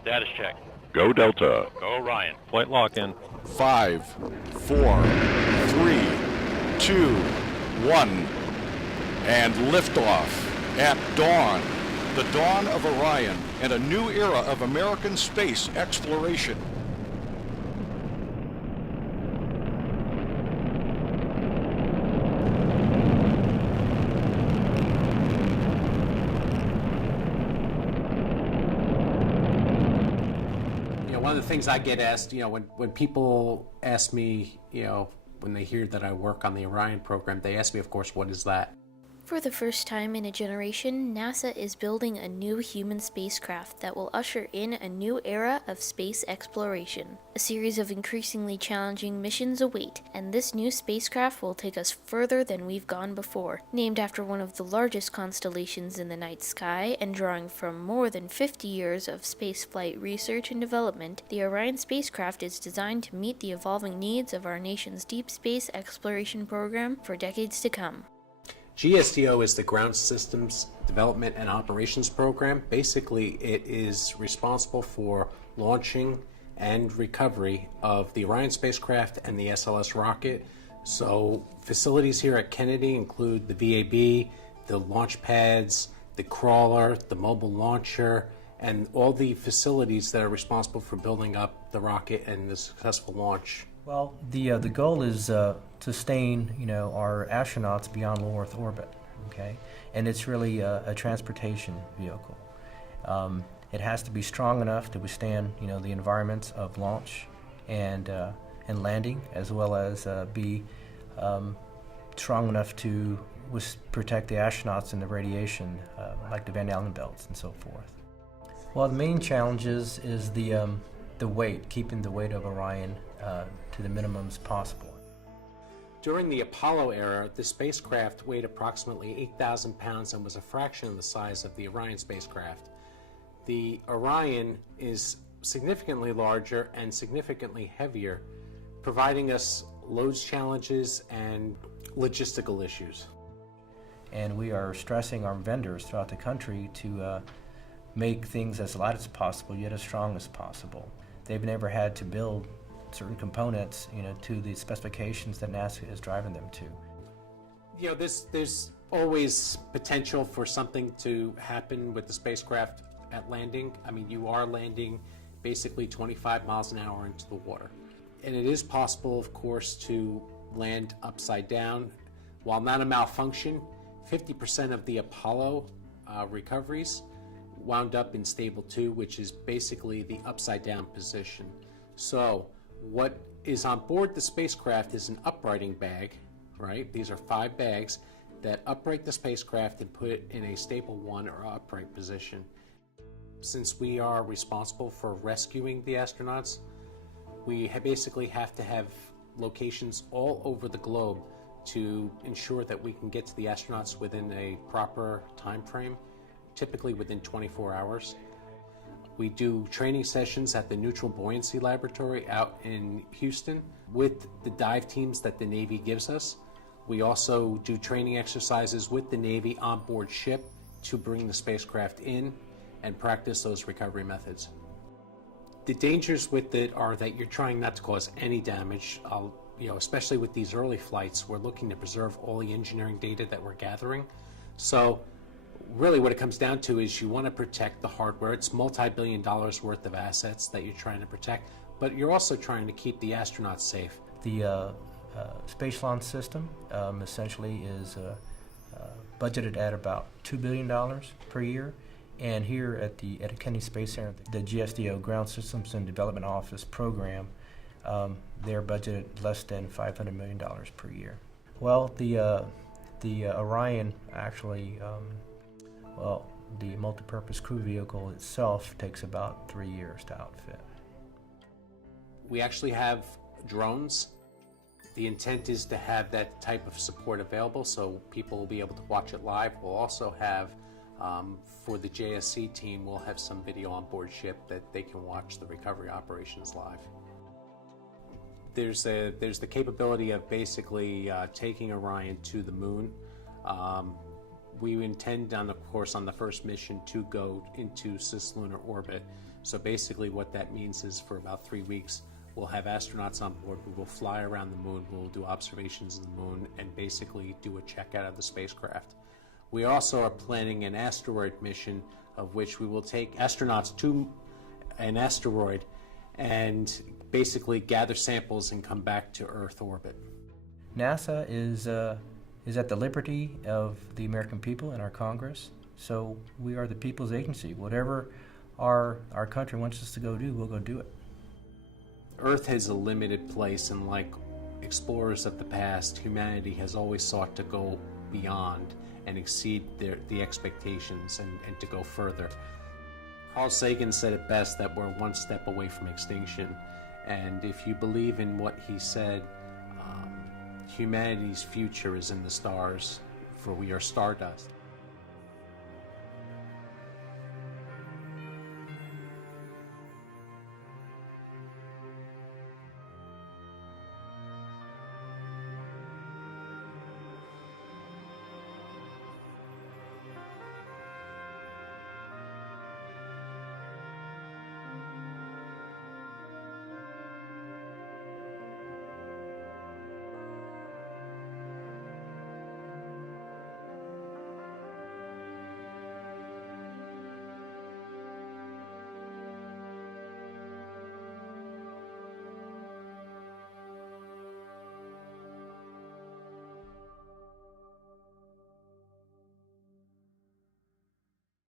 Status check. Go Delta. Go Orion. Flight lock-in. 5, 4, 3, 2, 1, and liftoff at dawn. The dawn of Orion and a new era of American space exploration. One of the things I get asked, when people ask me, when they hear that I work on the Orion program, they ask me, of course, what is that? For the first time in a generation, NASA is building a new human spacecraft that will usher in a new era of space exploration. A series of increasingly challenging missions await, and this new spacecraft will take us further than we've gone before. Named after one of the largest constellations in the night sky and drawing from more than 50 years of spaceflight research and development, the Orion spacecraft is designed to meet the evolving needs of our nation's deep space exploration program for decades to come. GSDO is the Ground Systems Development and Operations Program. Basically, it is responsible for launching and recovery of the Orion spacecraft and the SLS rocket. So facilities here at Kennedy include the VAB, the launch pads, the crawler, the mobile launcher, and all the facilities that are responsible for building up the rocket and the successful launch. Well, the goal is to sustain, our astronauts beyond low Earth orbit, okay? And it's really a transportation vehicle. It has to be strong enough to withstand, the environments of launch and landing, as well as be strong enough to protect the astronauts in the radiation, like the Van Allen belts and so forth. Well, the main challenge is the weight, keeping the weight of Orion to the minimums possible. During the Apollo era, the spacecraft weighed approximately 8,000 pounds and was a fraction of the size of the Orion spacecraft. The Orion is significantly larger and significantly heavier, providing us loads challenges and logistical issues. And we are stressing our vendors throughout the country to make things as light as possible, yet as strong as possible. They've never had to build certain components, to the specifications that NASA is driving them to. There's always potential for something to happen with the spacecraft at landing. I mean, you are landing basically 25 miles an hour into the water. And it is possible, of course, to land upside down. While not a malfunction, 50% of the Apollo recoveries wound up in stable 2, which is basically the upside down position. So what is on board the spacecraft is an uprighting bag, right? These are 5 bags that upright the spacecraft and put it in a stable 1 or upright position. Since we are responsible for rescuing the astronauts, we basically have to have locations all over the globe to ensure that we can get to the astronauts within a proper time frame, typically within 24 hours. We do training sessions at the Neutral Buoyancy Laboratory out in Houston with the dive teams that the Navy gives us. We also do training exercises with the Navy on board ship to bring the spacecraft in and practice those recovery methods. The dangers with it are that you're trying not to cause any damage. Especially with these early flights, we're looking to preserve all the engineering data that we're gathering. So really what it comes down to is you want to protect the hardware. It's multi-billion dollars worth of assets that you're trying to protect, but you're also trying to keep the astronauts safe. The space launch system essentially is budgeted at about $2 billion per year. And here at the Kennedy Space Center, the GSDO Ground Systems and Development Office program, they're budgeted less than $500 million per year. Well, the Orion actually, the multi-purpose crew vehicle itself takes about 3 years to outfit. We actually have drones. The intent is to have that type of support available so people will be able to watch it live. We'll also have, for the JSC team, we'll have some video on board ship that they can watch the recovery operations live. There's the capability of basically taking Orion to the moon. We intend, of course, on the first mission to go into cislunar orbit. So basically what that means is for about 3 weeks, we'll have astronauts on board. We will fly around the moon. We'll do observations of the moon and basically do a checkout of the spacecraft. We also are planning an asteroid mission of which we will take astronauts to an asteroid and basically gather samples and come back to Earth orbit. NASA is at the liberty of the American people and our Congress. So we are the people's agency. Whatever our country wants us to go do, we'll go do it. Earth is a limited place, and like explorers of the past, humanity has always sought to go beyond and exceed the expectations and to go further. Carl Sagan said it best that we're one step away from extinction, and if you believe in what he said, humanity's future is in the stars, for we are stardust.